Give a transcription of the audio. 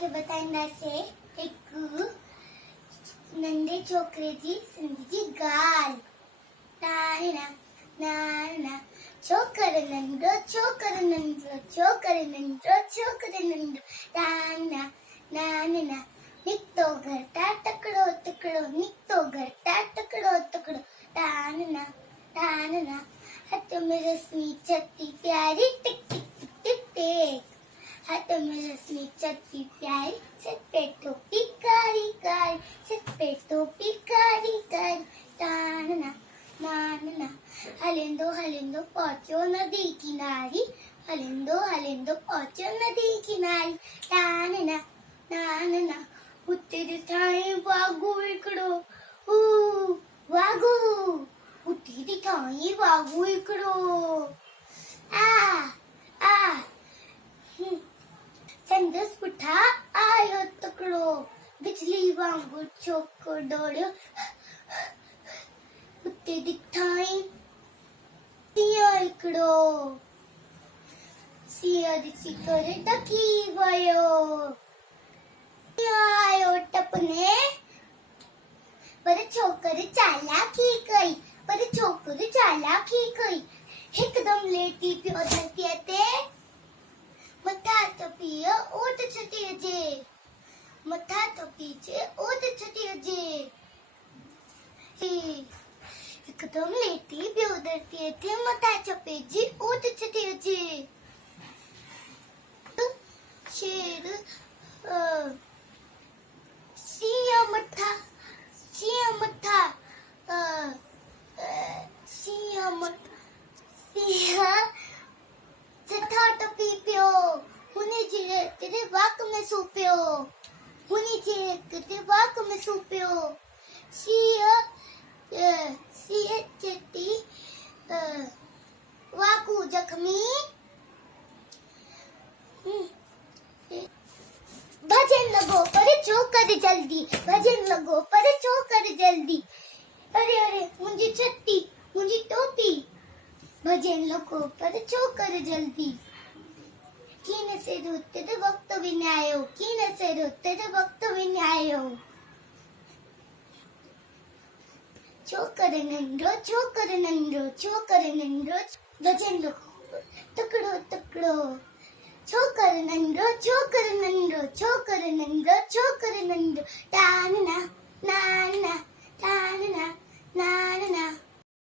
के बताइंदा से एक नंढे छोकरे जी सिंधी जी गाल नाना नाना छोकर नंढो छोकर नंढो छोकर नंढो छोकर नंढो नाना नाना निकतो घटा टकड़ो टकड़ो निकतो घटा टकड़ो टकड़ो नाना नाना हाथ में रश्मि छत्ती प्यारी टिक टिक टिक टिक टिक हाथ में रश्मि छत्ती प्यारी सिर पे टोपी कारी कारी सिर पे टोपी कारी कारी नाना नाना हलेंदो हलेंदो पहुंचो नदी किनारी हलेंदो हलेंदो पहुंचो नदी किनारी नाना नाना उतेरे ठाणे वागू इकड़ो वागू उतेरी ठाणे वागू इकड़ो आ संदस पुठा आयो तकड़ो बिजली वांगुर छोको डोड़ियो उते दिखाई सिया इकड़ो सिया दिसी करे टकी वयो आयो टपने पर छोकर चालाकी कई पर छोकर चालाकी कई एकदम लेटी पियो धरती ते मथा तो पियो ओट छटी जे मथा तो पीछे ओट छटी जे एकदम लेटी पियो धरती थे मथा चपे जी ओट छटी जे शेर सिया मथा सिया मथा सिया मथा सिया जथा टपी पियो हुनी जिरे तेरे वाक में सूपियो हुनी जिरे तेरे वाक में सूपियो सिया सिया चेटी वाकू जख्मी भजन लगो पर चौकर जल्दी भजन लगो पर चौकर जल्दी अरे अरे मुझे छत्ती मुझे टोपी भजन लगो पर चौकर जल्दी कीन से रोते तो वक्त भी नहीं आयो कीन से रोते तो वक्त भी नहीं आयो चौकर नंदो चौकर नंदो चौकर नंदो भजन लगो टकड़ो टकड़ो छोकर नंदो छोकर नंदो छोकर नंदो छोकर नंदो तानना नाना तानना नाना